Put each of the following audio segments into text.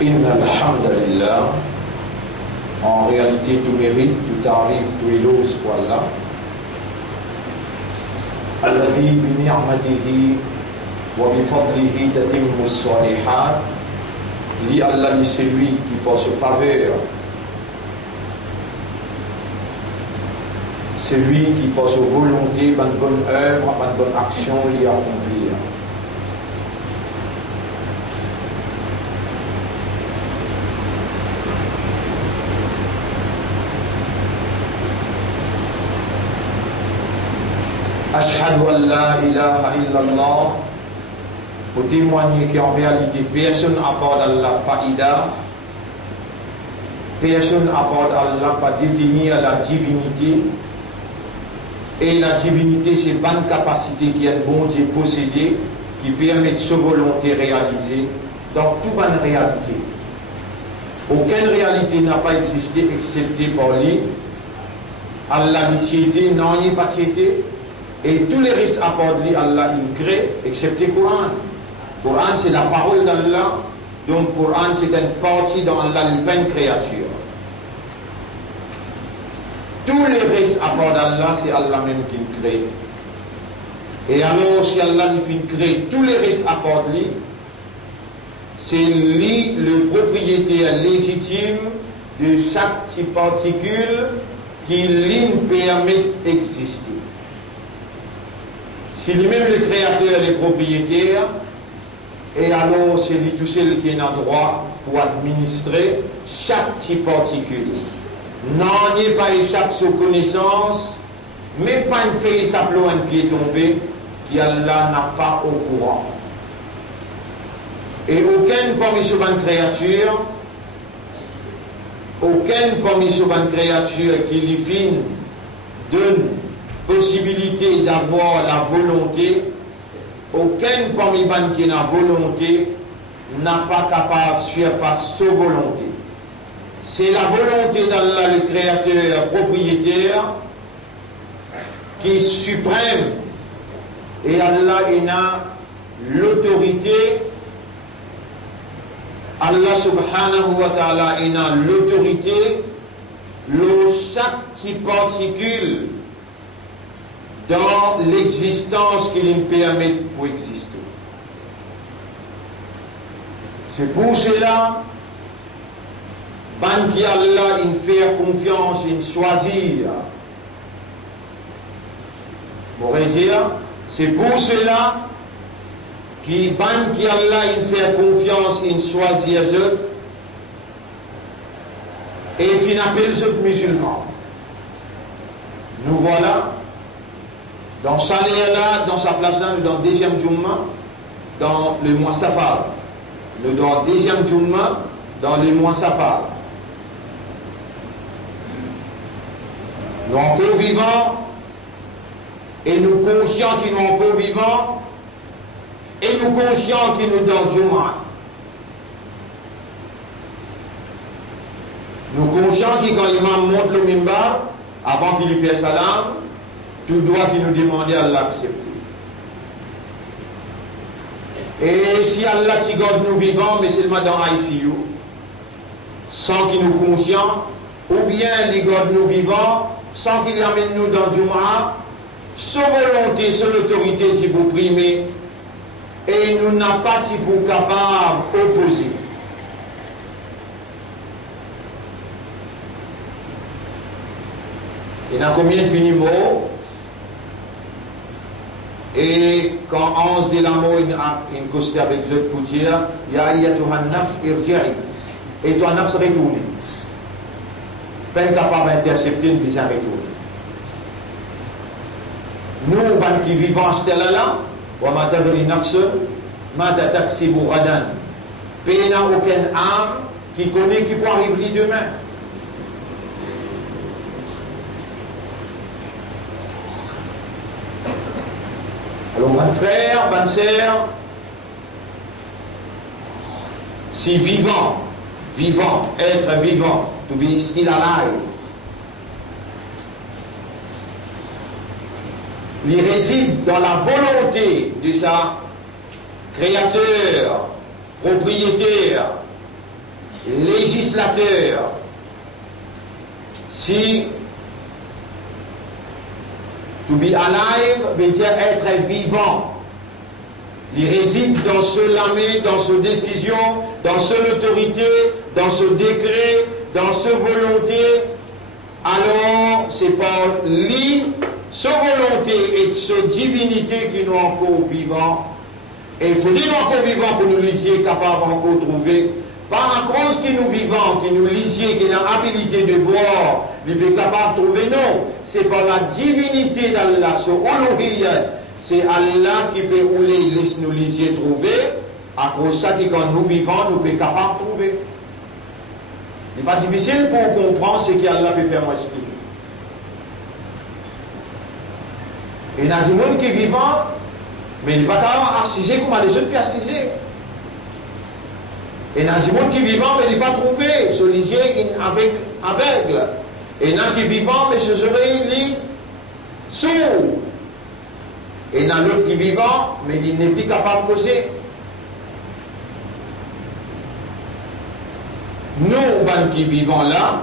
Inna alhamdulillah, en réalité tout mérite, tout arrive, tout éloge pour Allah. Alladhi bi ni'matihi wa bi fadlihi tatimmu as-salihat. Li Allah, c'est lui qui par sa faveur, c'est lui qui par sa volonté, par une bonne œuvre, par une bonne action, l'y accomplir. Ashhadu an la ilaha illallah, pour témoigner qu'en réalité personne à part Allah pas ida, personne à part Allah pas détenir la divinité, et la divinité c'est une bonne capacité qui est bon Dieu possédé, qui permet de sa volonté réaliser dans toute bonne réalité. Aucune réalité n'a pas existé excepté par lui. Allah n'a tiété, non il pas tiété. Et tous les risques à part de lui, Allah il crée, excepté le Coran. Le Coran c'est la parole d'Allah, donc le Coran c'est une partie dans Allah, il n'est pas une créature. Tous les risques à part d'Allah, c'est Allah même qui le crée. Et alors, si Allah il fait créer tous les risques à part de lui, c'est lui le propriétaire légitime de chaque petite particule qui lui permet d'exister. C'est lui-même le créateur et le propriétaire, et alors c'est lui tout seul qui a droit pour administrer chaque petite particule. Non, il n'y a pas échappe sous connaissance, mais pas une feuille s'appelait un pied tombé, qui Allah n'a pas au courant. Et aucune parmi ces bonnes créatures, aucune parmi ces bonnes créatures qui lui fine donne possibilité d'avoir la volonté, aucune parmi ban qui a volonté n'a pas capable de surpasser sa volonté. C'est la volonté d'Allah, le créateur propriétaire, qui est suprême, et Allah a l'autorité. Allah subhanahu wa ta'ala a l'autorité, chaque petite particule dans l'existence qui lui permet pour exister. C'est pour cela ban qui Allah il fait confiance, il choisir. Pourrait dire, c'est pour cela qui ban qui Allah il fait confiance, il choisir eux et il appelle ceux musulmans. Nous voilà dans sa là, dans sa place là, dans le deuxième Jumma, dans le mois Safar. Nous dans le deuxième Jumma, dans le mois Safar. Nous encore vivants, et nous conscients qu'ils sont encore vivants, et nous conscients qu'ils nous donnent Jumma. Nous conscients que quand l'imam monte le mimbar, avant qu'il lui fasse salam, tout droit qu'il nous demande à l'accepter. Et si Allah qui garde nous vivants, mais seulement dans ICU, sans qu'il nous conscient, ou bien il garde nous vivants, sans qu'il amène nous dans Jumu'ah, sans volonté, sans l'autorité, si vous primez, et nous n'a pas si vous capable d'opposer. Il y a combien de finis mots? Et quand Hans de l'amour il costé avec eux pour dire Ya ayyatuha nafs irji'i, et toi nafs retourne. Pas capable d'intercepter une besoin retourner. Nous, qui vivons en ce là, wa ma tadri nafs ma taksibu ghadan. Il n'y a aucune âme qui connaît qui peut arriver demain. Alors, mon frère, bonne sœur, si vivant, être vivant, to be still alive, il réside dans la volonté de sa créateur, propriétaire, législateur. Si to be alive veut dire être vivant. Il réside dans ce lamé, dans ce décision, dans ce autorité, dans ce décret, dans ce volonté. Alors, c'est par lui, ce volonté et ce divinité qui nous encore vivants. Et il faut dire encore vivants pour nous lisier, capable encore trouver. Pas à cause que nous vivons, que nous lisiez, qui a l'habilité de voir, il est capable de trouver. Non, c'est par la divinité d'Allah, ce Uluhiyyah. C'est Allah qui peut nous laisse nous lisier trouver. À cause de ça, que quand nous vivons, nous sommes capables de trouver. Il n'est pas difficile pour comprendre ce qu'Allah peut faire moi expliquer. Et il y a des gens qui vivent, mais il n'est pas capable d'assiser comme les autres peuvent assiser. Et il y a des gens qui vivent, mais il n'est pas trouvé. Ce lisier aveugle. Et il y en a qui vivent, mais ce oreilles sourd. Et il y en a l'autre qui vivent, mais il n'est plus capable de causer. Nous, qui vivons là,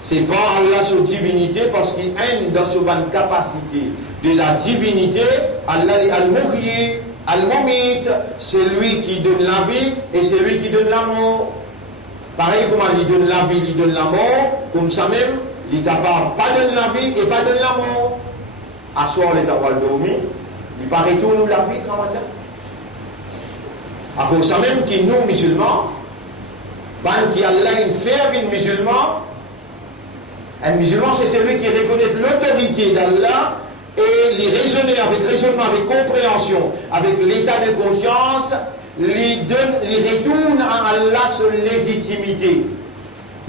c'est pas Allah sa divinité, parce qu'il aime dans sa bonne capacité de la divinité, Allah est Al-Muhyi, Al-Mumit, c'est lui qui donne la vie et c'est lui qui donne la mort. Pareil, comme il donne la vie, il donne la mort, comme ça même, il est capable pas donner la vie et pas donner la mort. À soir, il est capable de dormir, il paraît tout nous la vie quand matin. À cause ça même, qui nous, musulmans, qui Allah une ferme musulman, un musulman c'est celui qui reconnaît l'autorité d'Allah et les raisonner avec raisonnement, avec compréhension, avec l'état de conscience, les retourne à Allah sur légitimité,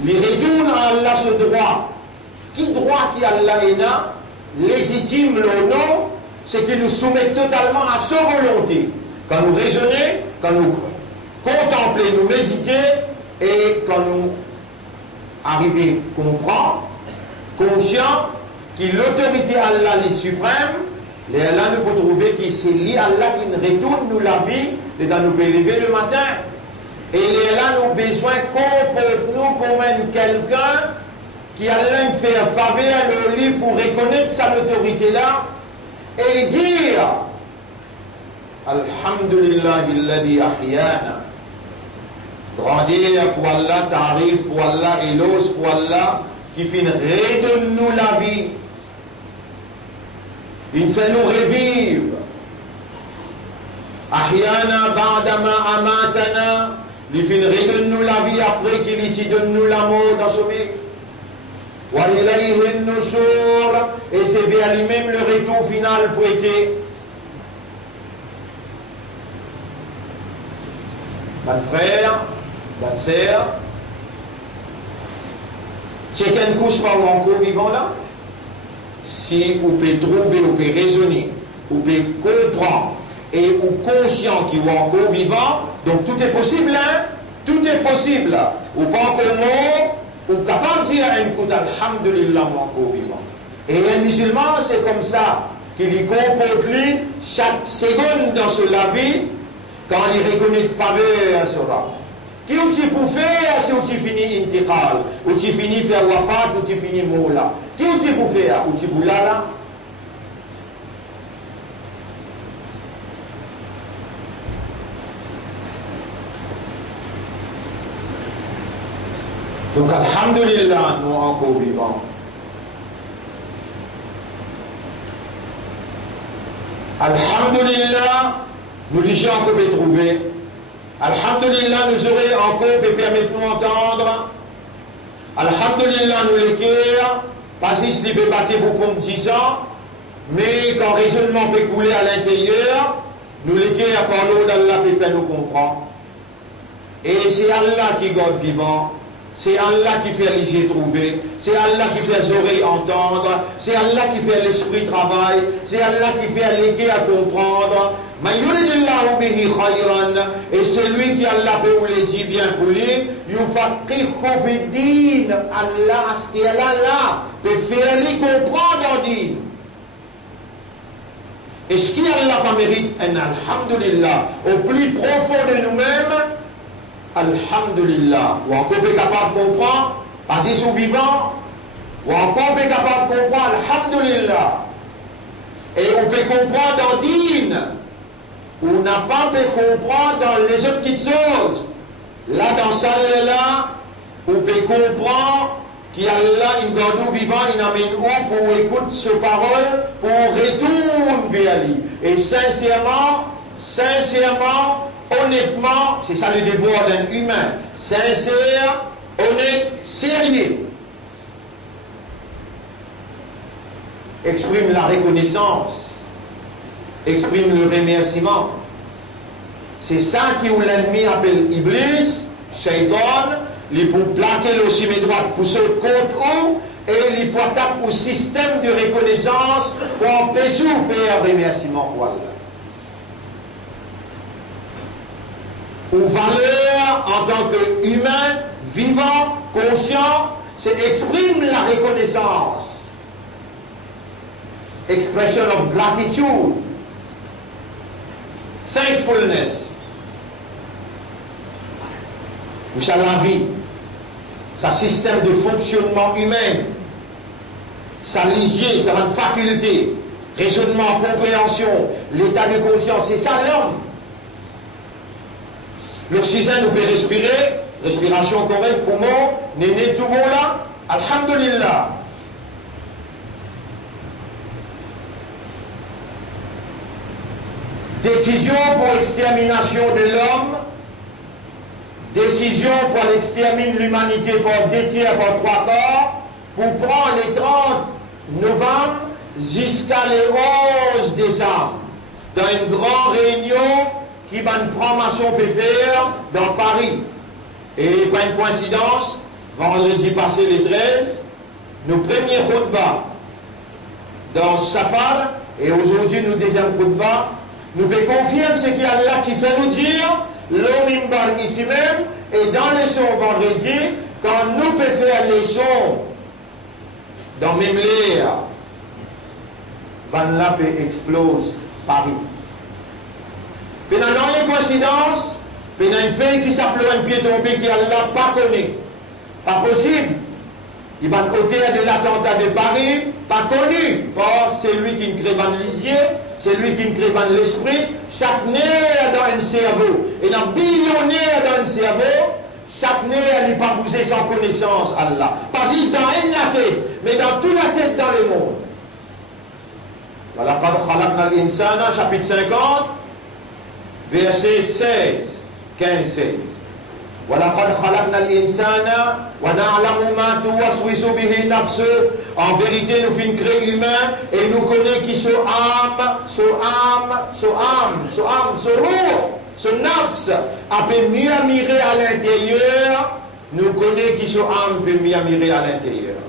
les retourne à Allah sur droit. Qui droit qui Allah est là, légitime ou non, c'est qu'il nous soumet totalement à sa volonté. Quand nous raisonnons, quand nous contemplons, nous méditons, et quand nous arrivons à comprendre, conscient que l'autorité Allah est suprême, et Allah nous peut trouver que c'est lui Allah qui nous retourne nous la vie, et dans nous peut lever le matin. Et Allah nous besoin comporte-nous comme quelqu'un qui Allah fait faveur à lui pour reconnaître sa autorité là, et dire Alhamdulillah alladhi ahyana. Grandeur pour Allah, tarif pour Allah, éloge pour Allah, qui fait redonne-nous la vie. Il fait nous revivre. Ahyana ba'dama amatana, il fait redonne-nous la vie après qu'il ici donne-nous la mort dans ce vie. Wa ilayhi an-nushur, et c'est vers lui-même le retour final pour être. Mon frère, ma sœur, chacun couche pas ou encore vivant là. Si vous pouvez trouver, vous pouvez raisonner, vous pouvez comprendre et vous conscient qu'il est encore vivant, donc tout est possible, hein? Tout est possible. Ou pas encore mort, ou capable de dire un coup d'Alhamdulillah, encore vivant. Et un musulman, c'est comme ça qu'il y comporte lui chaque seconde dans la vie, quand il reconnaît de faveur à cela. Qui tu pour faire si tu finis intiqal, ou tu finis faire wafat, ou tu finis moula. Qui tu pour faire, ou tu boula là. Donc alhamdulillah, nous encore vivants. Alhamdulillah, nous lisons qu'on peut trouver. Alhamdulillah, nous aurons encore peut permettre nous entendre. Alhamdulillah, nous l'équerre. Pas si ce peut battre beaucoup comme 10 ans, mais quand raisonnement peut couler à l'intérieur, nous l'équerre par l'eau d'Allah peut faire nous comprendre. Et c'est Allah qui garde vivant. C'est Allah qui fait les yeux trouver, c'est Allah qui fait les oreilles entendre, c'est Allah qui fait l'esprit travail, c'est Allah qui fait les cœurs à comprendre. Et c'est lui qui Allah peut vous le dire bien pour lui. Allah, ce qui est là, peut faire lui comprendre en dit. Et ce qui Allah pas mérite, un alhamdulillah, au plus profond de nous-mêmes, Alhamdulillah. Ou encore est capable de comprendre, parce qu'ils sont vivants, ou encore est capable de comprendre, Alhamdulillah. Et on peut comprendre dans Dîne, ou n'a pas pu comprendre dans les autres petites choses. Là, dans ça là, on peut comprendre qu'Allah, il garde nous vivants, il amène où pour écouter ses paroles, pour retourner vers lui. Et sincèrement, honnêtement, c'est ça le devoir d'un humain. Sincère, honnête, sérieux. Exprime la reconnaissance. Exprime le remerciement. C'est ça que l'ennemi appelle Iblis, Shaitan, il pour plaquer le cime droit pour ce compte où, et il pour taper au système de reconnaissance pour empêcher de faire remerciement pour Allah. Aux valeurs en tant qu'humain, vivant, conscient, c'est exprime la reconnaissance. Expression of gratitude. Thankfulness. Ou ça la vie, sa système de fonctionnement humain, sa lignée, sa faculté, raisonnement, compréhension, l'état de conscience, c'est ça l'homme. L'oxygène nous peut respirer, respiration correcte, poumon, néné, tout bon là, alhamdulillah. Décision pour l'extermination de l'homme, décision pour l'exterminer l'humanité par 2 tiers, par 3 quarts, pour prendre les 30 novembre jusqu'à les 11 décembre, dans une grande réunion qui va une franc-maçon peut faire dans Paris. Et pas une coïncidence, vendredi passé les 13, nos premiers khutbah dans Safar, et aujourd'hui nos deuxième khutbah, nous pouvons confirmer ce qu'il y a là qui fait nous dire, le mimbar ici même, et dans les sons vendredi, quand nous pouvons faire les sons dans même l'air, Van là peut explose Paris. Puis dans une coïncidence, puis dans une fille qui s'appelle un pied tombé qui Allah pas connu. Pas possible. Il va côté de l'attentat de Paris, pas connu. Or, c'est lui qui crée les yeux, c'est lui qui crée l'esprit. Chaque nerf dans un cerveau, et dans billionnaire dans un cerveau, chaque nerf n'est pas bougé sans connaissance, Allah. Pas juste dans une la tête, mais dans toute la tête dans le monde. Voilà, chapitre 50, verset 16, 15-16. En vérité, nous finissons créer humain et nous connaissons qui sont âme, son nafs, a peut mieux admirer à l'intérieur, nous connaissons qui sont âme peut mieux admirer à l'intérieur.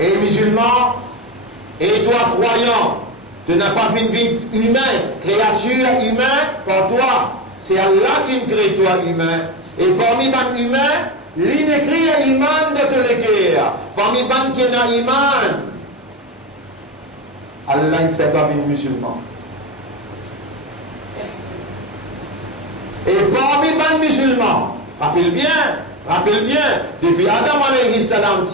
Et musulman, et toi croyant, tu n'as pas fait une vie humaine, créature humaine, pour toi. C'est Allah qui crée toi humain. Et parmi les humains, il crée iman de tous les cœurs. Parmi les gens qui ont iman, Allah il fait toi un musulman. Et parmi les musulmans, rappelle bien, depuis Adam alayhi salam,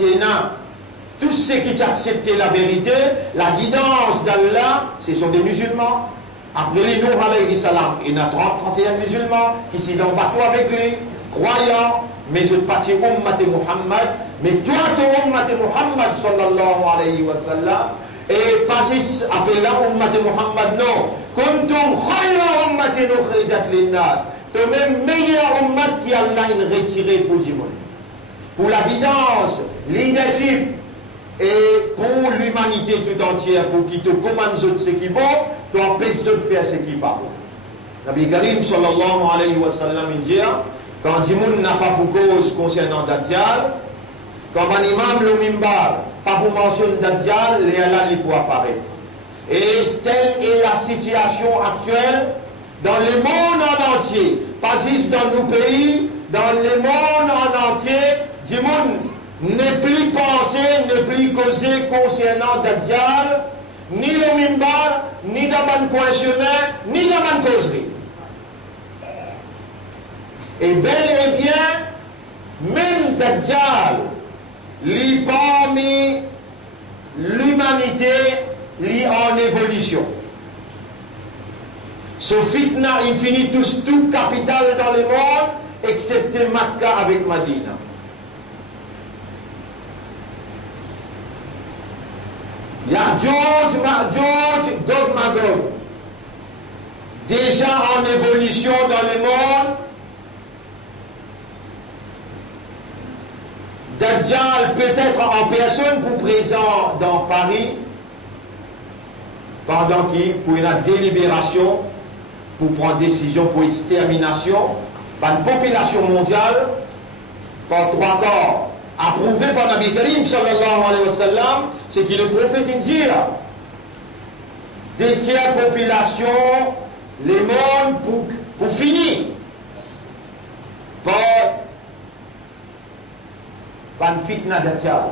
tous ceux qui ont accepté la vérité, la guidance d'Allah, ce sont des musulmans. Après les Nuh alayhi salam, il y a 31 musulmans qui sont dans le bateau avec lui, croyants, mais je parti ummat Muhammad, mais toi tu ummat Muhammad sallallahu alayhi wa sallam, et pas après la ummat Muhammad, non, kuntum khayra ummatin ukhrijat linnas, tu même meilleur ummat qui Allah a retiré pour du monde. Pour la guidance, leadership, et pour l'humanité tout entière, pour qui te commande ce qui va, tu empêches de faire ce qui va. Nabi Karim sallallahu alayhi wa sallam dit, quand Dimoun n'a pas pour cause concernant Dajjal, quand un imam le mimbar, pas pour mentionner Dajjal, les Allah les pour apparaître. Et telle est la situation actuelle dans le monde en entier, pas juste dans nos pays, dans le monde en entier, Dimoun n'est plus pensé, n'est plus causé concernant Dajjal, ni le mimbar, ni dans le coin chemin, ni dans la causerie. Et bel et bien, même Dajjal, li parmi l'humanité, li en évolution. Ce fitna, il finit tout capital dans le monde, excepté Makkah avec Madina. Il y a George, Gog Magog, déjà en évolution dans le monde. Dajjal peut-être en personne pour présent dans Paris, pendant qu'il pour une délibération, pour prendre décision pour extermination, par une population mondiale, par 3 corps, approuvé par Nabi Karim sallallahu alayhi wa sallam, c'est que le prophète dit, des tiers population, les mondes pour finir, par une fitna Dajjal.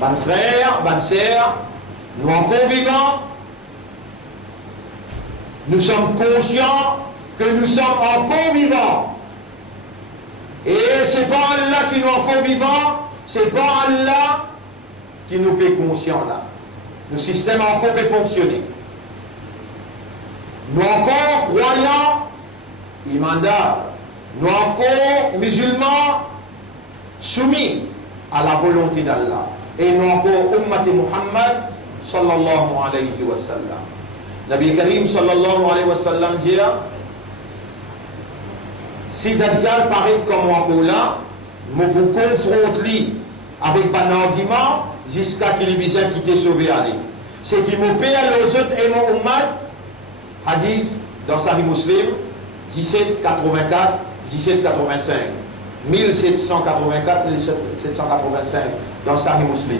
Ban frère, ban sœur, nous encore vivants, nous sommes conscients que nous sommes encore vivants. Et c'est pas Allah qui nous encore vivants, c'est pas Allah qui nous fait conscients là. Le système a encore fait fonctionner. Nous encore croyants, imandats, nous encore musulmans soumis à la volonté d'Allah. Et nous encore Ummati Muhammad sallallahu alayhi wa sallam. Nabi Karim sallallahu alayhi wa sallam dit, si Dajjal paraît comme encore là, nous vous confrontons avec un argument jusqu'à qu'il puisse quitter sauvé aller. C'est qui me paye aux autres et mon Ummah, hadith dans Sahih Muslim 1784, 1785. 1784, 1785 dans Sahih Muslim.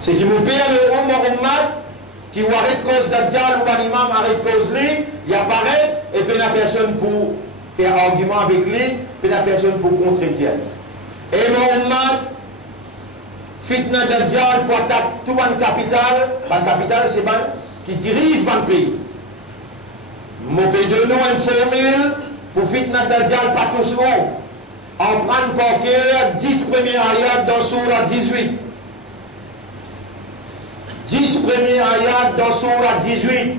C'est qui me paye le Ummah qui arrête cause Dajjal ou un imam arrête cause lui, il apparaît et puis la personne pour faire argument avec lui, puis la personne pour contredire. Et mon Ummah, fitna Dajjal pour attaquer tout une capitale, la capitale c'est ban qui dirige le pays. Mon pays de nous une formule pour fitna Dajjal pas tous haut. En prendre par cœur 10 premiers ayats dans Surah 18. 10 premiers ayats dans Surah 18.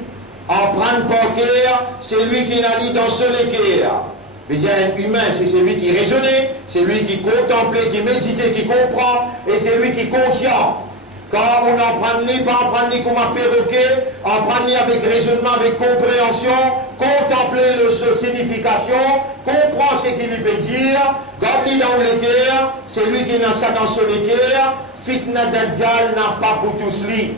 En prendre par cœur, c'est lui qui l'a dit dans ce cœur. Mais il y a un humain, c'est celui qui raisonnait, c'est lui qui contemplait, qui méditait, qui comprend, et c'est lui qui est conscient. Quand on en prend ni, pas en prendre ni comme un perroquet, en prendre ni avec raisonnement, avec compréhension, contempler sa signification, comprendre ce qu'il lui peut dire, garder dans le cœur, c'est lui qui n'a ça dans son cœur, fitna Dajjal n'a pas pour tous lui.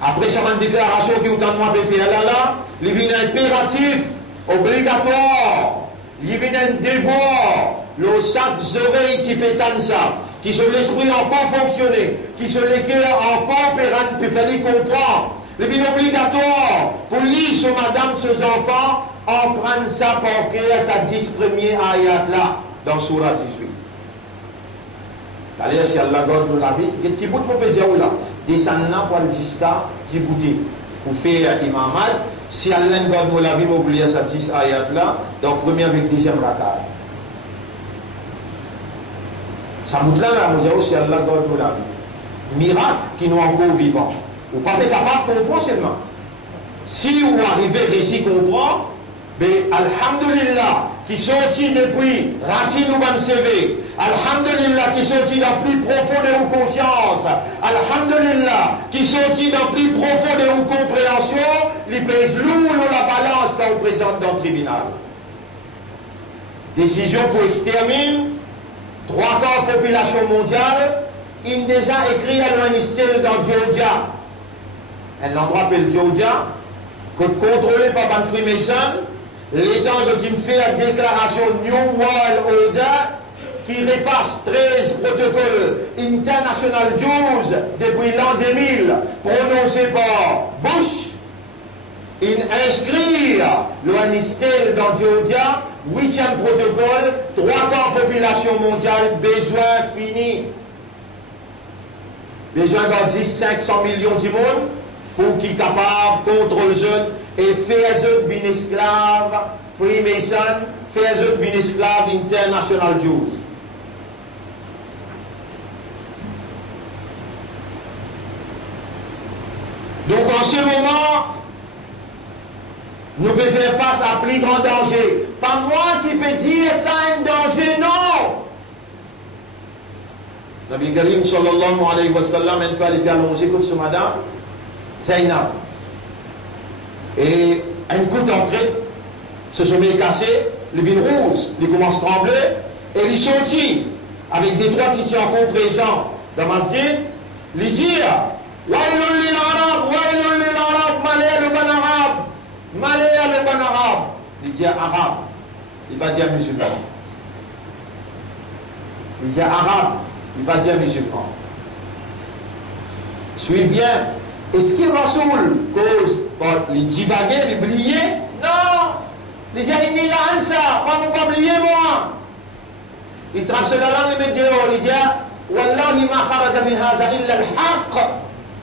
Après ça, une déclaration qui autant de moi peut faire là, il vient impératif, obligatoire, il vient un devoir, le sac oreilles qui pétane ça, qui sont l'esprit encore fonctionner, qui sont les cœurs encore pérenne, peut faire comprendre. Il vient obligatoire pour lui, son madame, ses enfants, en prendre ça par cœur, sa 10 premiers ayats là, dans Surah 18. D'ailleurs, si Allah garde nous la vie, il y a qui bout de plaisir là, descendant pour jusqu'à Djibouti, pour faire imamat, si Allah garde nous la vie, m'oublier sa 10 ayats là, donc premier avec deuxième rakat. Ça nous là, si Allah garde nous la vie. Miracle qui nous encore vivants. Vous ne pouvez pas capable de comprendre seulement. Si vous arrivez ici comprendre, mais Alhamdulillah, qui sortit depuis Racine ou Ban CV, Alhamdulillah, qui sortit dans plus profond de vos conscience, Alhamdulillah, qui sortit dans plus profond de vos compréhensions, il pèse lourd la balance quand on présente dans le tribunal. Décision pour exterminer 3 quarts de la population mondiale, il déjà écrit à l'UNISTEL dans Georgia. Un endroit appelé Georgia, contrôlé par Ban Freemason, l'État qui me fait la déclaration New World Order, qui efface 13 protocoles International Jews depuis l'an 2000, prononcés par Bush, il inscrit l'UNISTEL dans Georgia, 8e protocole, 3 quarts population mondiale, besoin fini. Besoin d'en 500 millions du monde, pour qui capable contre le jeune et faire eux bin esclave Freemason, faire eux bin esclave International Jews. Donc en ce moment, nous pouvons faire face à plus grand danger. Pas moi qui peux dire ça un danger, non. Nabi Karim sallallahu alayhi wa sallam, une fois il était allongé contre ce madame, Zainab. Et un coup d'entrée, ce sommet cassé, le vin rouge, il commence à trembler, et il sortit avec des trois qui sont encore présents dans la masjid, il dit Wailul lil Arab, malé le ban arabe, malé le ban arabe. Il dit arabe, il va dire musulman. Il dit arabe, il va dire musulman. Suis bien. Est-ce qu'il Rasoul cause les divaguer, les oublier? Non. Il dit il là un ça, pas oublier moi. Il trappe cela là, il met dehors, il dit Wallahi ma kharaja min hada illa al-haqq.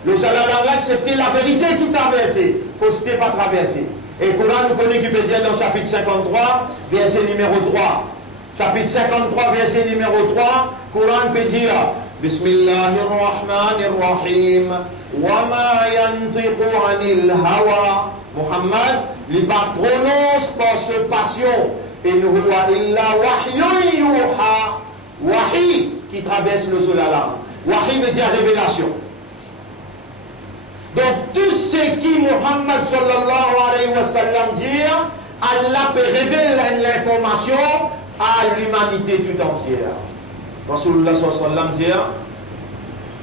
Le salam a accepté la vérité qui traversait. Fausseté pas traversée. Et le Coran nous connaît qui peut dire dans le chapitre 53, verset numéro 3. Chapitre 53, verset numéro 3, le Coran peut dire Bismillahirrahmanirrahim. Wa ma yantiqu anil hawa. Muhammad, il va prononce par ce passion. In huwa illa wahyun yuha. Wahy qui traverse le solalam. Wahy veut dire révélation. Donc tout ce qui Muhammad sallallahu alayhi wa sallam dit, Allah peut révéler l'information à l'humanité tout entière. Rasulullah sallallahu alayhi wa sallam dit,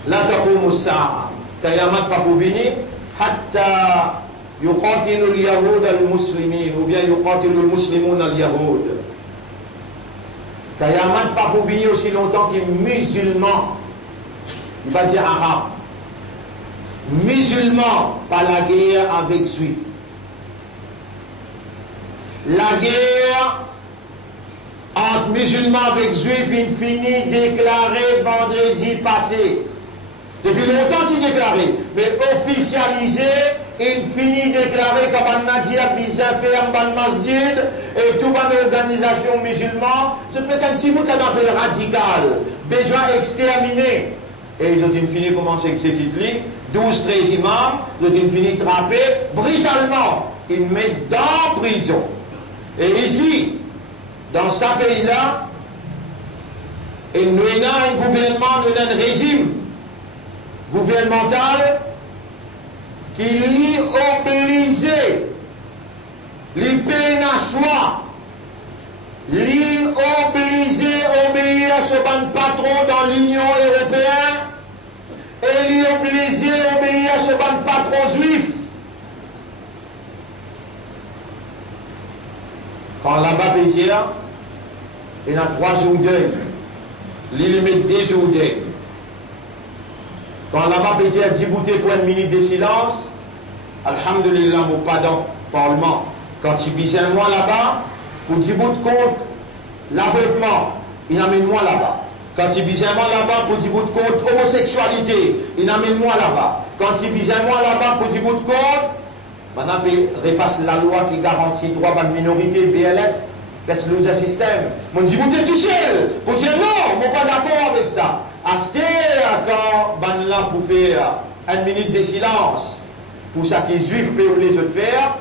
la taqumu as-sa'a, kayamat pas pour venir, hatta yuqatilu al-yahud al-muslimin, ou bien yuqatilu al-muslimun al-yahud. Kayamat pas pour venir aussi longtemps que musulmans, il va dire arabe. Musulmans, pas la guerre avec juifs. La guerre entre musulmans avec juifs, il finit déclarée vendredi passé. Depuis longtemps, il déclaré, mais officialisé, il finit déclaré comme Nadia Bizin fait un ban masjid et toute une organisation musulmane. C'est peut-être un petit bout qu'on appelle radical, besoin exterminé. Et ils ont fini commencer à exécuter 12-13 imams, ils ont fini trapper brutalement. Ils mettent dans prison. Et ici, dans ce pays-là, il y a un gouvernement, il y a un régime gouvernemental qui l'y obligé, l'y paye un choix, l'y obligé à obéir à ce bon patron dans l'Union européenne et l'y obligé à obéir à ce bon patron juif. Quand là-bas, il y a 3 jours d'œil, il met 2 jours d'œil. Quand là-bas, il y a 10 bouteilles pour une minute de silence, alhamdulillah, mon pardon, parlement. Quand il bise un mois là-bas, pour 10 bouts de compte, l'aveuglement, il amène moi là-bas. Quand il bise un mois là-bas, pour 10 bouts de compte, homosexualité, il amène moi là-bas. Quand il bise un mois là-bas, pour 10 bouts de compte, maintenant, il refasse la loi qui garantit le droit à la minorité, BLS, parce que nous un système. Mon dit, vous êtes tout seul. Pour dire non, on n'est pas d'accord avec ça. À ce quand ben là, pour faire une minute de silence, pour ça que les juifs peuvent les autres faire,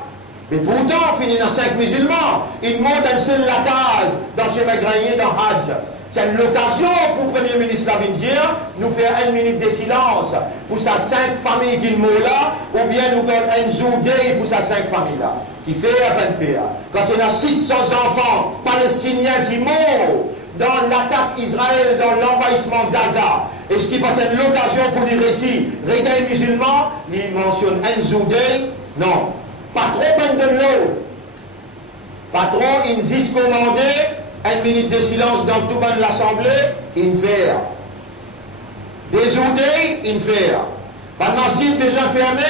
mais pourtant, on finit dans 5 musulmans. Ils montent un seul la case dans chez Magraïen, dans Hajj. C'est une occasion pour le Premier ministre Lavindier nous faire une minute de silence pour sa 5 familles qui mourent là, ou bien nous donne un jour day pour sa 5 familles là, qui fait à peine faire. Quand il y a 600 enfants palestiniens qui mourent dans l'attaque Israël, dans l'envahissement de Gaza, et ce qui passe une occasion pour dire ici, les musulmans, ils mentionnent un jour day, non, pas trop peine de l'eau. Patron, ils disent commander. Une minute de silence dans tout le monde de l'Assemblée, il fait. Des journées, il fait. Pendant ce temps déjà fermé,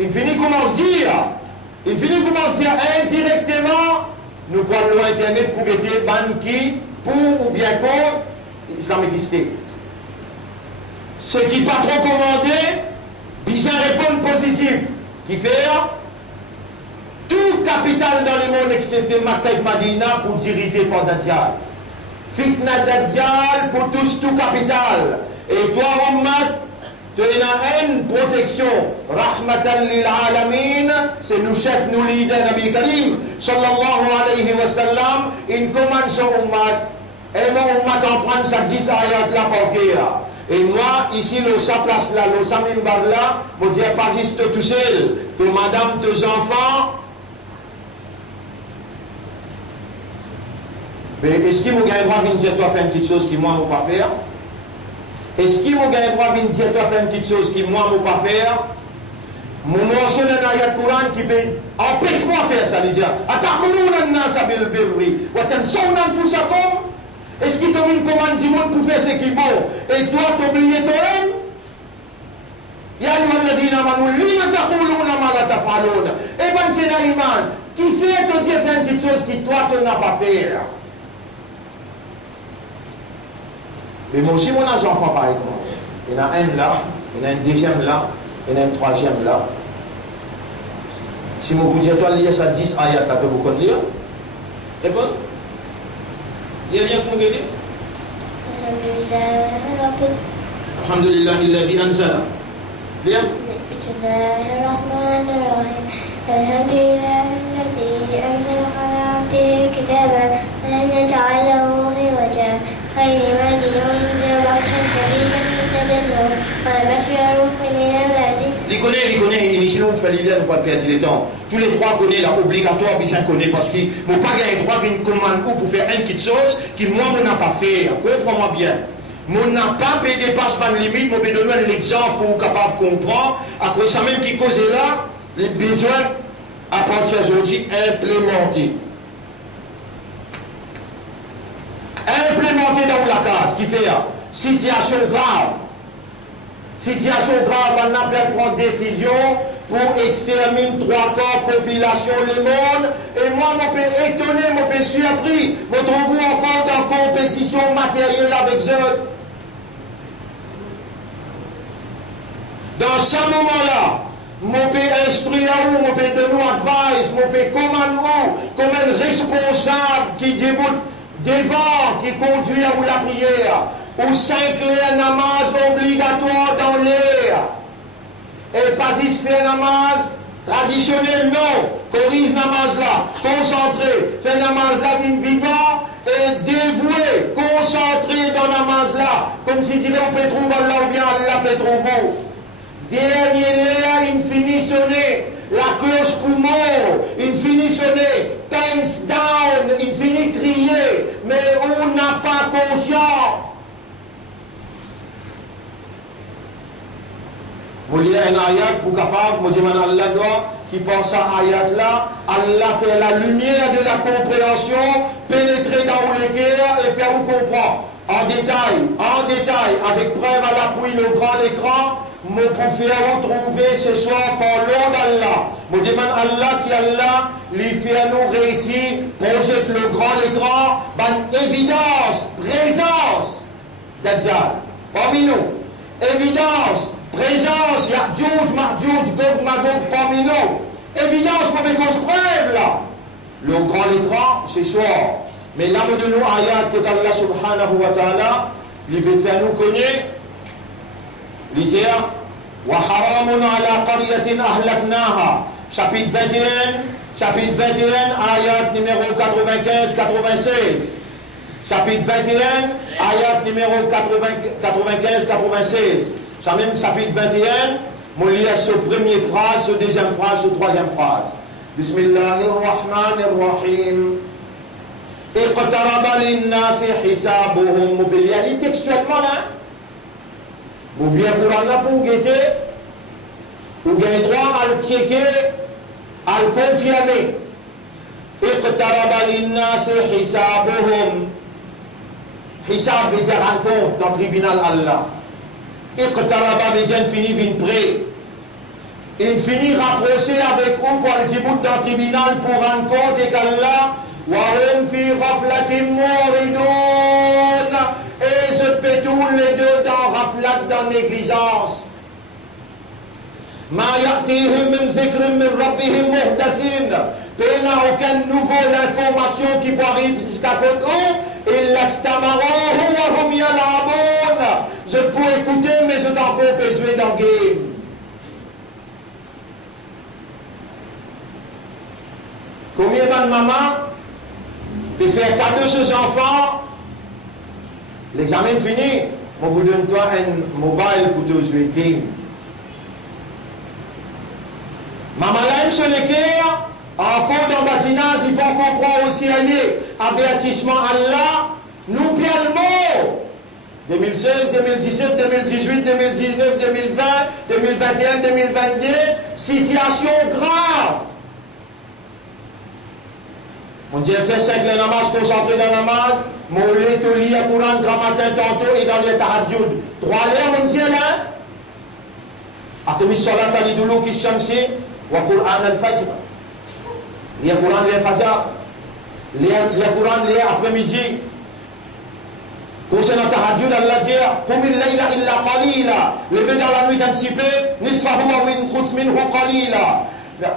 il finit comment se dire. Il finit comment se dire indirectement, nous prenons l'Internet pour aider banqui, pour ou bien contre Islamic State. Ce qui pas trop commandé, Ils ont répondu positif, qui fait tout capital dans le monde excepté Makkah et Madina pour diriger par Dajjal. Fitna Dajjal pour tous tout capital. Et toi, Muhammad, tu as une protection. Rahmatan lil alamin, c'est nous chefs, nous leaders, Nabi Karim, sallallahu alayhi wa sallam, une commande sur Ummad. Et moi, Ummad en prend ça 10 ayat là pour qu'il. Et moi, ici, le sa place là, le sa minbar là, je dis pas juste tout seul, que madame, tes enfants. Mais est-ce qu'il vous gagne droit de dire toi faire une petite chose qui moi, je ne pas faire? Est-ce qu'il vous gagne droit de dire toi faire une petite chose qui moi, je ne pas faire? Mon mentionne un ayat Coran qui peut empêche-moi de faire ça, il dit Ata'muruna an-nasa bil birri wa tansawna anfusakum. Est-ce qu'il t'a une commande du monde pour faire ce qui est bon? Et toi, t'oublies toi-même? Ya ayyuhalladhina amanu lima taquluna ma la taf'aluna. Eh ben, tu es iman. Qui fait te dire faire une petite chose qui toi, tu n'as pas fait? Mais moi aussi, mon enfant, par exemple. Il y en a un là, il y en a un deuxième là, il y en a un troisième là. Si vous pouvez toi lire ça 10 ayats là, que vous connaissez lire? Répondez. Il y a rien qu'on veut dire? Alhamdulillah, alladhi anzala. Bien? Bismillahirrahmanirrahim. Alhamdulillah, alladhi anzala ala abdihi kitaban wa lam yaj'al lahu iwaja. Il connaît, initialement, il fallait lire, pas perdre le temps. Tous les trois connaissent, là, obligatoire, bien connaît, parce qu'ils n'ont pas gagné droit d'une commande ou pour faire une petite chose qui, moi, on n'a pas fait. Comprends-moi bien. On n'a pas payé des passes par limite, on peut donner l'exemple pour capable de comprendre. À cause de ça même qui cause là, les besoins, à partir d'aujourd'hui, implémentés. Implémenté dans la case, qui fait situation grave. Situation grave, on a pu prendre décision pour exterminer 3 quarts population le monde. Et moi, je peux étonné, je peux surpris. Je trouve encore dans la compétition matérielle avec eux. Dans ce moment-là, je peux instruire ou, je peux donner advice, je peux commander comme un responsable qui déboute devant, qui conduit à la prière, ou 5 clés namaz obligatoire dans l'air. Et pas juste faire namaz traditionnel, non. Corrige namaz là, concentré, fait namaz là d'une vivant et dévoué, concentré dans namaz là, comme si tu on peut trouver Allah ou bien Allah peut trouver. Dernier l'air, il finit sonner. La cloche pour mort, il finit sonner, thanks down, il finit crier, mais on n'a pas conscience. Vous lisez un ayat pour capable, vous demandez à Allah qui pense à ayat là, Allah fait la lumière de la compréhension, pénétrer dans le cœur et faire vous comprendre. En détail, avec preuve à l'appui, le grand écran, me pouvez retrouver ce soir par l'ordre d'Allah. Je demande à Allah qui Allah lui fait nous réussir, projette le grand écran, évidence, présence Dajjal. Parmi nous, évidence, présence, Ya'juj, Ma'juj, Gog, Magog, parmi nous. Évidence pour mes preuves là. Le grand écran, ce soir. Mais là, de nous, ayat que Allah subhanahu wa ta'ala, il veut faire nous connaître. Il dit, wa haramun ala qaryatin ahlaknaha. Chapitre 21, ayat numéro 95-96. Chapitre 21, ayat numéro 95-96. Ça même chapitre 21, on lit ce première phrase, ce deuxième phrase, ce troisième phrase. Bismillahirrahmanirrahim. Iqtaraba linnasi hisabuhum. Il y a textuellement là. Vous venez pour Allah pour guetter. Vous avez droit à le checker, à le confirmer. Iqtaraba linnasi hisabuhum. Hisab veut dire rencontre dans le tribunal Allah. Iqtaraba veut dire fini près. Il finit rapproché avec vous pour le début dans le tribunal pour rencontre et qu'Allah وَهُمْ فِي غَفْلَةٍ مُعْرِضُونَ. Et je peux tous les deux dans raflat, dans négligence. Ma ya'tihim min dhikrin min rabbihim muhdathin. Il n'a aucun nouveau d'information qui peut arriver jusqu'à côté. Illa istamaruhu wa hum yal'abun. Je peux écouter, mais je dois encore jouer dans le game. Combien de mamans peut faire cadeau à ses enfants? L'examen fini. On vous donne toi un mobile pour te jouer game. Maman là, sur le cœur, encore dans le voisinage, il faut comprendre aussi aller. Avertissement Allah, nous bien le mot. 2016, 2017, 2018, 2019, 2020, 2021, 2022, situation grave. On dit fait 5 le namaz, concentré dans le namaz, mon lait te lit à Coran, grand matin tantôt et dans les tahajjud. 3 heures, on dit là. Après, salat al-idulu qui shamsi, wa Quran al-fajr. Lia Quran, lia fajr. Lia Quran, lia après-midi. Concernant tahajjud, Allah dit, Qumil layla illa qalila. Levez dans la nuit un petit peu, nisfahu wa min minhu qalila.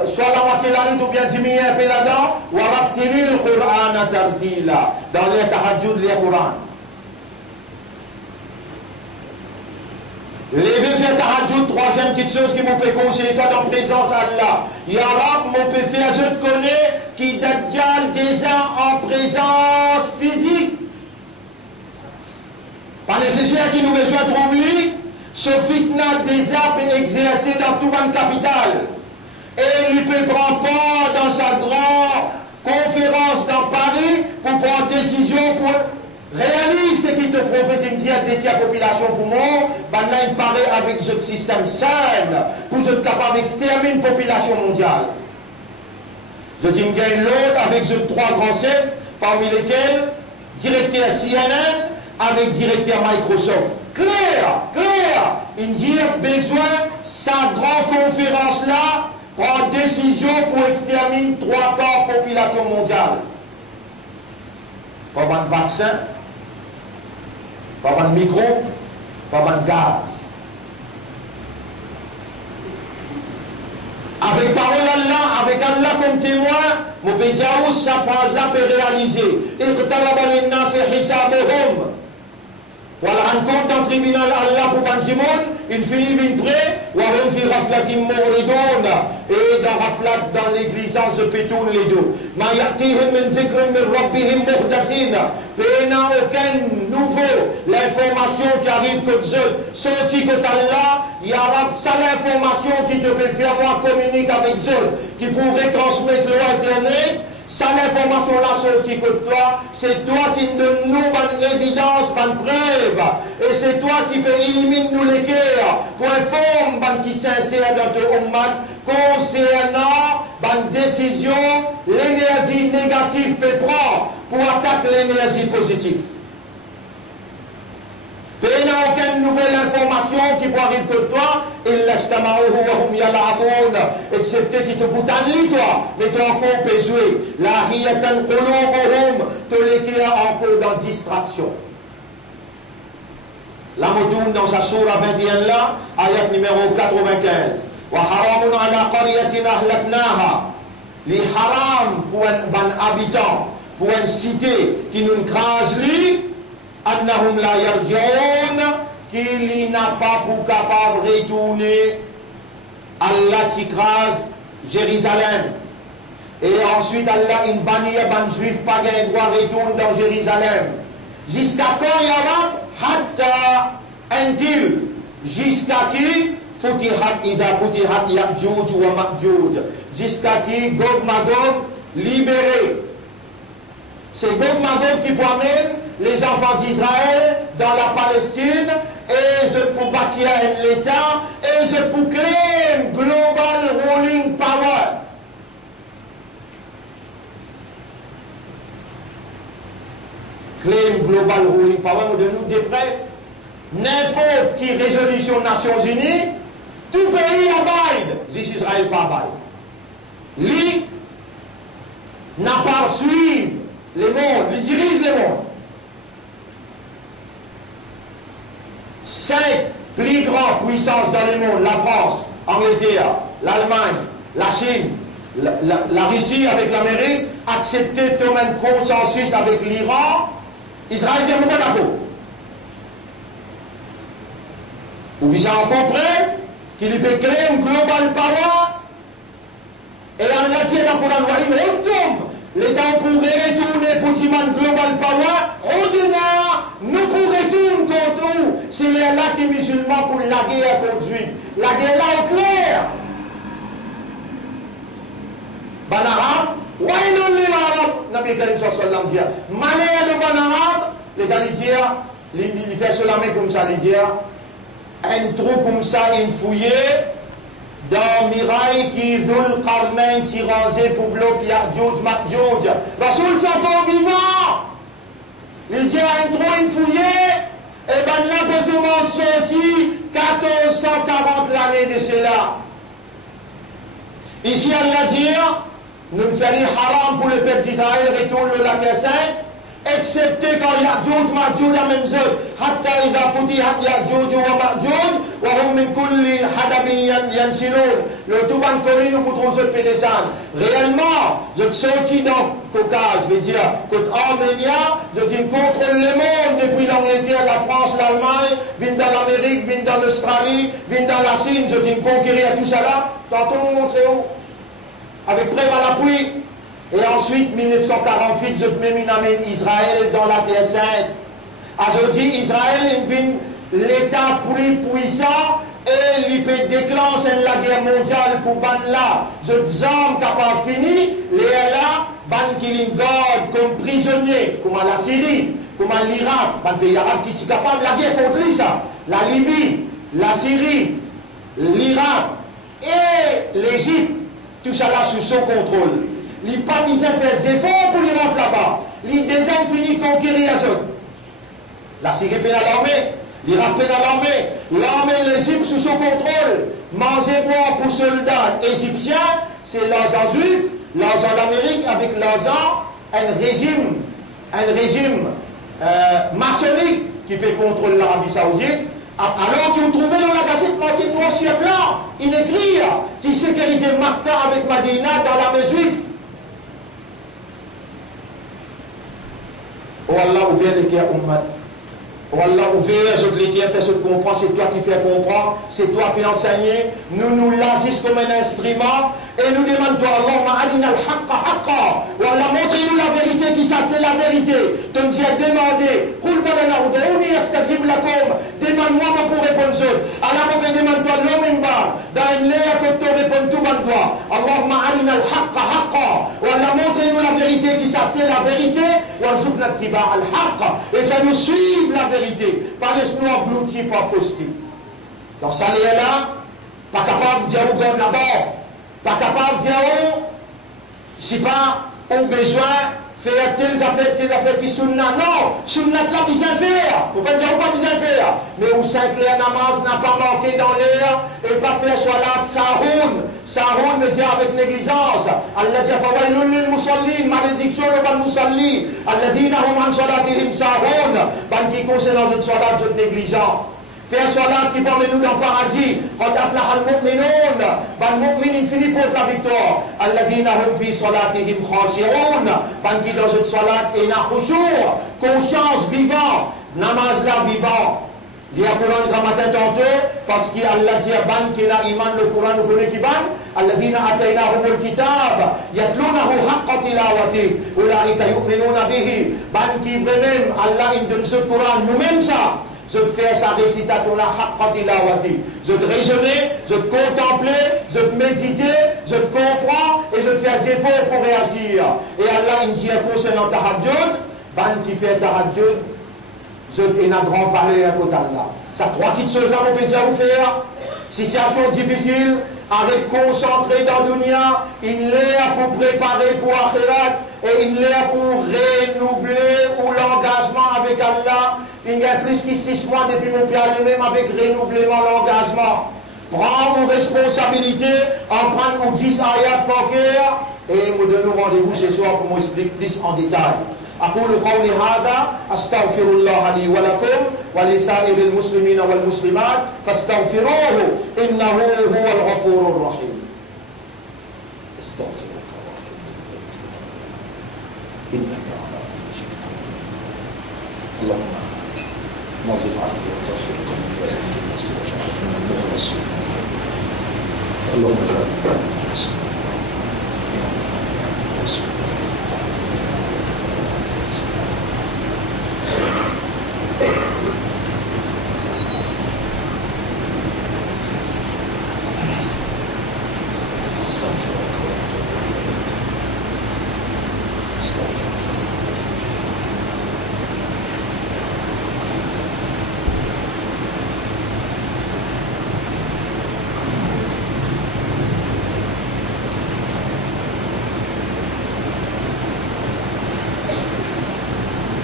Soit la moitié de la nuit ou bien diminuer un peu là-dedans, ou rattilil Qur'an tartila. Dans les tahajjud, les Qur'an. Les deux faire tahajjud, troisième petite chose qui vous peut conseiller, toi dans présence Allah. Ya Rab, mon peut faire, je te connais, qui Dajjal déjà en présence physique. Pas nécessaire qu'il nous besoin de trouver, ce fitna déjà peut exercer dans toute une capitale. Et il peut prendre part dans sa grande conférence dans Paris pour prendre décision pour réaliser ce qui te prophète il me dit à la population pour moi, maintenant il paraît avec ce système sain pour être capable d'exterminer une population mondiale. Je dis qu'il gagne l'autre avec ce 3 grands chefs, parmi lesquels directeur CNN avec directeur Microsoft. Clair, il dit besoin sa grande conférence là prend décision pour exterminer 3 quarts de la population mondiale. Pas de vaccin, pas de micro, pas de gaz. Avec parole Allah, avec Allah comme témoin, mon pédiaous, sa phrase-là peut réaliser. Voilà, un compte dans le tribunal Allah pour Banjimoun, il finit vite près, ou alors il fait raflatim mouridon, et dans raflat dans l'église, je pétoune les deux. Ma ya'tihim min dhikrin min rabbihim muhdathin. Il n'y a aucun nouveau, l'information qui arrive que Dieu, sorti que Allah, il y a ça l'information qui te peut faire moi communique avec Dieu, qui pourrait transmettre le Internet. Ça, l'information là sortie que toi, c'est toi qui donne nous une évidence, une preuve. Et c'est toi qui peut éliminer nous les cœurs pour informer qui s'insère dans ton ummat concernant une décision, l'énergie négative peut prendre pour attaquer l'énergie positive. Il n'y a aucune nouvelle information qui peut arriver que toi, excepté qui te boutonne toi, mais tu as encore besoin. La riyatan qulubuhum, te l'écrire encore dans distraction. La motoune dans sa sourate 21 là, ayat numéro 95. Wa haramun ala qaryatin ahlaknaha. Les haram pour un habitant, pour une cité qui nous crase lui, annahum la yarji'un, qu'il n'a pas pour capable de retourner Allah t'écrase Jérusalem. Et ensuite Allah il bannit les juifs pas de droit de retourner dans Jérusalem. Jusqu'à quand Yarab? Hatta Endil. Jusqu'à qui? Futihat ida futihat Ya'juj wa Ma'juj. Jusqu'à qui Gog Magog libéré. C'est Gog Magog qui promène les enfants d'Israël dans la Palestine et je peux bâtir l'État et je peux créer une global ruling power. Créer une global ruling power, de nous des prêts. N'importe qui résolution des Nations Unies, tout pays abide, si Israël pas abide. Lui n'a pas suivi les mondes, il dirige les mondes. 5 plus grandes puissances dans le monde, la France, Angleterre, l'Allemagne, la Chine, la Russie avec l'Amérique, accepter de un consensus avec l'Iran, Israël dit Monaco. Ou bien on comprend qu'il peut créer un global power et en matière de Coran, on tombe. L'État pourrait retourner pour dire global power, au-delà, nous pourrions retourner contre nous. C'est là que les musulmans pour la guerre conduite. La guerre là au clair. Ban arabe, why non les arabes? Nabi Karim sallallahu alayhi wa sallam dit, malheur de ban arabe, l'État lui dit, il fait sur la main comme ça, il dit, un trou comme ça, il fouillé, dans Mirail qui Dhul Qarnayn qui rangeait pour bloquer Ya'juj Ma'juj. Rasoul s'entend vivant. Il dit un trou, il fouillé, et ben là, peut commencer sorti 1440 l'année de cela. Ici, Allah dit, nous faisons haram pour le peuple d'Israël, retourne le lac Saint, excepté quand Ya'juj Ma'juj a même zone. Hatta idha futihat Ya'juj wa Ma'juj, wa hum min kulli hadabin yansilun. Le Touban Kori nous pouvons se pédescendre. Réellement, je suis sorti dans le Caucase, je veux dire, contre Arménia, je dis contrôle le monde depuis l'Angleterre, la France, l'Allemagne, viennent dans l'Amérique, viennent dans l'Australie, viennent dans la Chine, je dis conquérir tout ça là. Tantôt nous montrer où? Avec preuve à l'appui. Et ensuite, 1948, je m'amène Israël dans la Terre Sainte. Aujourd'hui, Israël est l'État plus puissant et il peut déclencher la guerre mondiale pour ban là. Je dis capable fini, les là, ban killing God comme prisonnier, comme à la Syrie, comme à l'Irak, ban pays arabe qui sont capables de la guerre contre lui ça. La Libye, la Syrie, l'Irak et l'Égypte, tout ça là sous son contrôle. Il n'a pas mis à faire des efforts pour l'Irak là-bas. Il déjà fini de conquérir la zone. La Syrie pénale à l'armée, l'Irak pénale à l'armée, l'armée de l'Égypte sous son contrôle. Manger boire pour soldats égyptiens, c'est l'argent juif, l'argent d'Amérique avec l'argent, un régime maçonnique qui fait contrôler l'Arabie Saoudite. Alors qu'ils ont trouvé dans la gazette marqué noir sur blanc, il écrit qui sécurité Makkah avec Madina dans l'armée juive. Oh Allah, ouvert les cœurs, Ummat. Oh Allah, ouvert les cœurs, fais ce que comprendre, c'est toi qui fais comprendre, c'est toi qui enseignes. Nous l'agissons comme un instrument et nous demandons, Allahumma alina al-haqqa haqqa. Oh Allah, montrez-nous la vérité, qui ça c'est la vérité. Donc j'ai demandé, demande-moi pour répondre. Allah, demande-toi l'homme dans une lettre que tu réponds tout dans toi. Allahumma alina al-haqqa haqqa. Oh Allah, montrez-nous la vérité, qui ça c'est la vérité. Et ça nous suive la vérité. Pas laisse-nous engloutir par fausseté. Donc ça est là, pas capable de dire où donne là-bas, pas capable de dire où, si pas au besoin, faire telles affaires qui sont là. Non, sunnat là, bien faire. Vous pouvez dire où pas bien faire. Mais où Saint-Clair namaz n'a pas manqué dans l'air et pas faire salat sahoun. Sahoun me dit avec négligence. Allah dit fawailun lil musallin, malédiction le ban musalli. Alladina hum an salatihim sahoun. Ban qui concerne une salat de négligent. Faire salat qui parle nous dans le paradis. Qad aflaha al-mu'minun. Ban mu'min finit pour la victoire. Alladina hum fi salatihim khashi'un. Ban qui dans une salat et na khushu', conscience vivant, namaz là vivant. Il y a Coran grand matin tantôt, parce qu'Allah dit ban qui n'a iman le Coran nous connaît qui ban. Alladina ataynahum al-kitab yatlunahu haqqa tilawati ulaika yu'minuna bihi. Ban qui vraiment Allah il donne ce Coran nous-mêmes ça. Je fais sa récitation là, haqqa tilawati. Je raisonner, je contempler, je méditer, je comprends et je fais des efforts pour réagir. Et Allah il dit concernant tahajjud, ban qui fait tahajjud, je ai une grande valeur à côté d'Allah. Ça trois petites choses là, on peut déjà vous faire. Situation difficile, avec concentré dans le dunya, il est pour préparer pour Akhirat et il est pour renouveler ou l'engagement avec Allah. Il y a plus que 6 mois depuis mon père lui-même avec renouvellement l'engagement. Prends vos responsabilités, en prendre 10 ayats bancaires et nous donnons rendez-vous ce soir pour m'expliquer plus en détail. أقول قولي هذا أستغفر الله لي ولكم ولسائر المسلمين والمسلمات فاستغفروه إنه هو الغفور الغفور الرحيم استغفرك إنك على كل شيء قدير اللهم نظف عني وطهر قلبي وزكي نفسي واجعلني من المخلصين اللهم اجعلني من المخلصين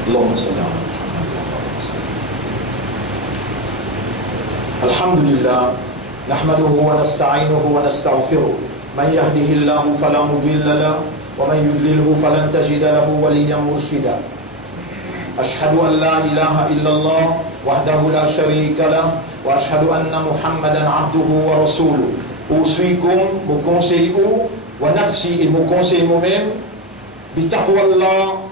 اللهم صل على محمد وعلى وسلم. الحمد لله نحمده ونستعينه ونستغفره من يهده الله فلا مضل له ومن يضلله فلن تجد له وليا مرشدا أشهد أن لا إله إلا الله وحده لا شريك له وأشهد أن محمدا عبده ورسوله أوصيكم mon conseil ونفسي et mon conseil moi-même بتقوى الله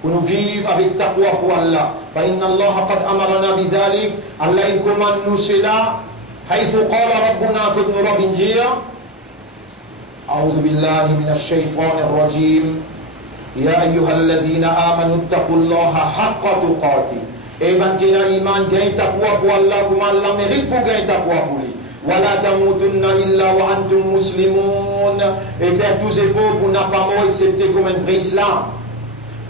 pour nous vivre avec taqwa pour Allah. فإن الله قد أمرنا بذلك. Allah il commande nous cela. حيث قال ربنا كن رب جيا. أعوذ بالله من الشيطان الرجيم. يا أيها الذين آمنوا اتقوا الله حق تقاته. Et ben qui a iman gagne taqwa pour Allah comme Allah mérite pour gagner taqwa pour lui. ولا تموتن إلا وأنتم مسلمون. Et faire tous les efforts pour n'a pas mort excepté comme un vrai islam.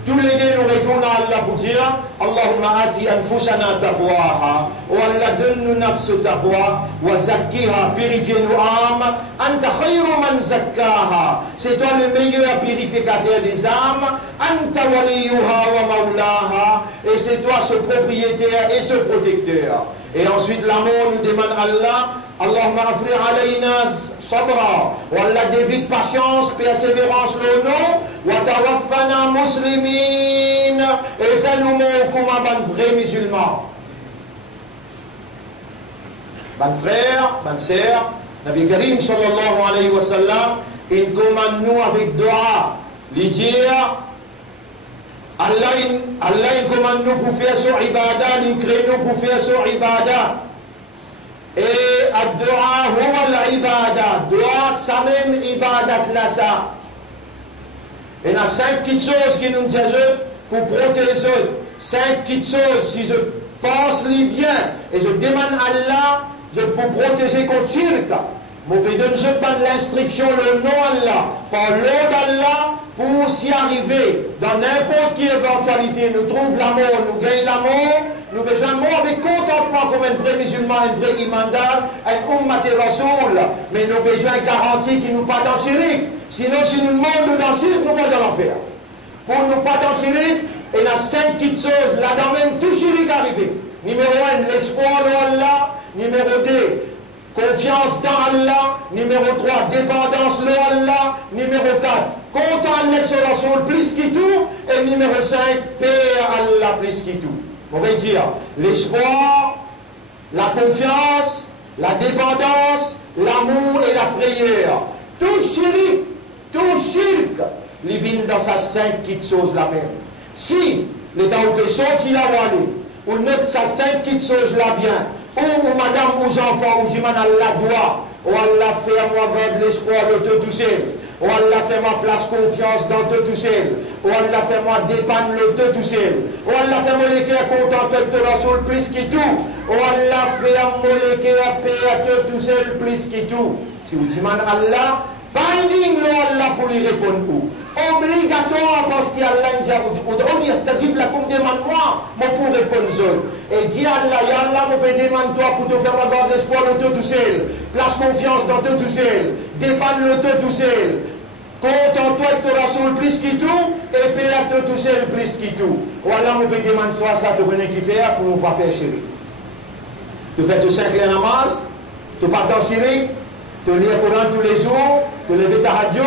Tous les deux nous retournons à Allah pour dire Allahumma ati anfusana taqwaha wa Allah donne-nous nafs taqwa wa zakkiha, purifie-nous âmes anta khayru man zakkaha, c'est toi le meilleur purificateur des âmes, anta waliyuha wa maulaha, et c'est toi ce propriétaire et ce protecteur. Et ensuite l'amour nous demande Allah Allahumma afri alayna sabra, wa Allah dévie patience, persévérance le nom, wa tawaffana muslimin, et fais-nous mourir comme un vrai musulman. Ban frère, ban sœur, Nabi Karim sallallahu alayhi wa sallam, il commande nous avec dua, lui dire Allah il commande nous pour faire son ibadah, il crée nous pour faire son ibadah. Et ad-dua huwa al-ibadah. Dua, ça même ibadat là ça. Et il y a 5 petites choses qui nous disent pour protéger. 5 petites choses, si je pense les bien et je demande à Allah, je peux protéger contre shirk. Je peux pas l'instruction, le nom Allah, par l'ordre d'Allah, pour s'y arriver. Dans n'importe quelle éventualité, nous trouvons l'amour, nous gagnons l'amour, nous besoin de mort avec contentement comme un vrai musulman, un vrai imandar, un ummat et rasoul. Mais nous besoin de garantie qu'il nous pas dans shirk. Sinon, si nous demandons dans shirk, nous pas dans l'enfer. Pour nous pas dans shirk, il y a 5 petites choses, là-dedans même tout shirk arrivé. Numéro 1, l'espoir en Allah. Numéro 2, confiance dans Allah. Numéro 3, dépendance de Allah. Numéro 4, compte Allah sur Rasoul plus que tout. Et numéro 5, paix à Allah plus que tout. On va dire l'espoir, la confiance, la dépendance, l'amour et la frayeur. Tout shirk, les vignes dans sa 5 petites choses la même. Si les temps où ils sont, il a walé, ou note sa 5 petites choses là bien, ou madame, ou enfants, ou jiman Allah doit, ou Allah fait à moi garde l'espoir de tout seul, ou Allah fait moi place confiance dans tout seul, ou Allah fait moi dépendre le tout seul, ou Allah fait moi les cœurs content de Rasoul plus que tout, ou Allah fait moi les cœurs paix à tout seul plus que tout. Si vous jiman Allah, binding le Allah pour lui répondre. Obligatoire parce qu'Allah on y a c'est-à-dire la comme demande-moi, moi pour répondre seul. Et dit Allah, ya Allah, me demande toi pour te faire garder l'espoir de tout seul. Place confiance dans tout seul. Dépend le tout seul. Compte en toi et tu Rasoul plus que tout, et paie à tout seul plus que tout. Ou Allah me demande soit ça, tu venais qui faire pour ne pas faire chéri. Tu fais tout simple en namaz, tu pars dans chéri, tu lis le Coran tous les jours, tu lever ta radio,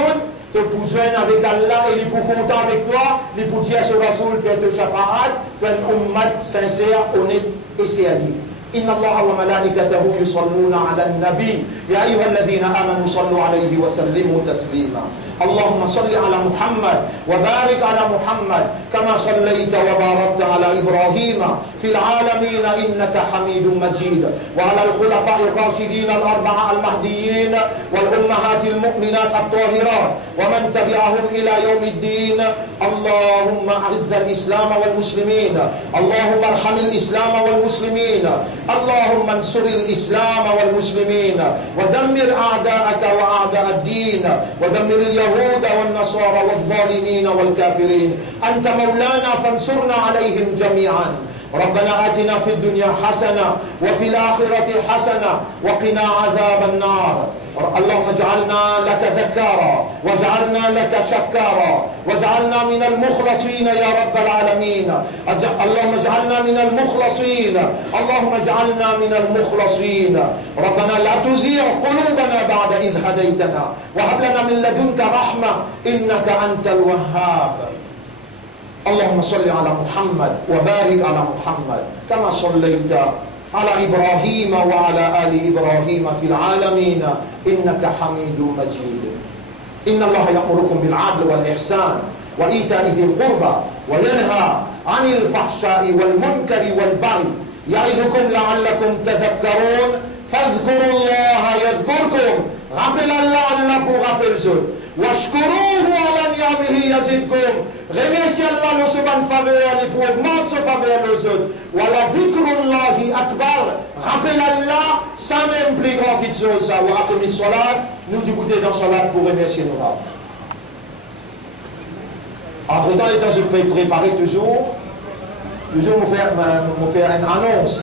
tu pour joindre avec Allah et il est pour content avec toi, il est pour dire sur Rasoul, faire te shafaat, tu es un ummat sincère, honnête et sérieux. إن الله وملائكته يصلون على النبي يا أيها الذين آمنوا صلوا عليه وسلموا تسليما اللهم صل على محمد وبارك على محمد كما صليت وباركت على إبراهيم في العالمين إنك حميد مجيد وعلى الخلفاء الراشدين الأربعة المهديين والأمهات المؤمنات الطاهرات ومن تبعهم إلى يوم الدين اللهم أعز الإسلام والمسلمين اللهم ارحم الإسلام والمسلمين اللهم انصر الإسلام والمسلمين ودمر أعداءك وأعداء الدين ودمر اليهود والنصارى والظالمين والكافرين أنت مولانا فانصرنا عليهم جميعا ربنا آتنا في الدنيا حسنة وفي الآخرة حسنة وقنا عذاب النار اللهم اجعلنا لك ذكارا واجعلنا لك شكارا واجعلنا من المخلصين يا رب العالمين اللهم اجعلنا من المخلصين اللهم اجعلنا من المخلصين ربنا لا تزيغ قلوبنا بعد إذ هديتنا وهب لنا من لدنك رحمة إنك أنت الوهاب اللهم صل على محمد وبارك على محمد كما صليت على إبراهيم وعلى آل إبراهيم في العالمين إنك حميد مجيد إن الله يأمركم بالعدل والإحسان وإيتاء ذي القربى وينهى عن الفحشاء والمنكر والبغي يعظكم لعلكم تذكرون فاذكروا الله يذكركم rappelle Allah pour rappeler eux washkuruhu ala ni'amihi yazidkum remerciez Allah le subhan faveur et pour augmenter ce faveur les autres wala dhikrullahi akbar rappelle Allah ça même plus grand que chose ça wa aqimi salat nous du côté dans salat pour remercier nos rabbins entre temps étant je peux préparer toujours me faire une annonce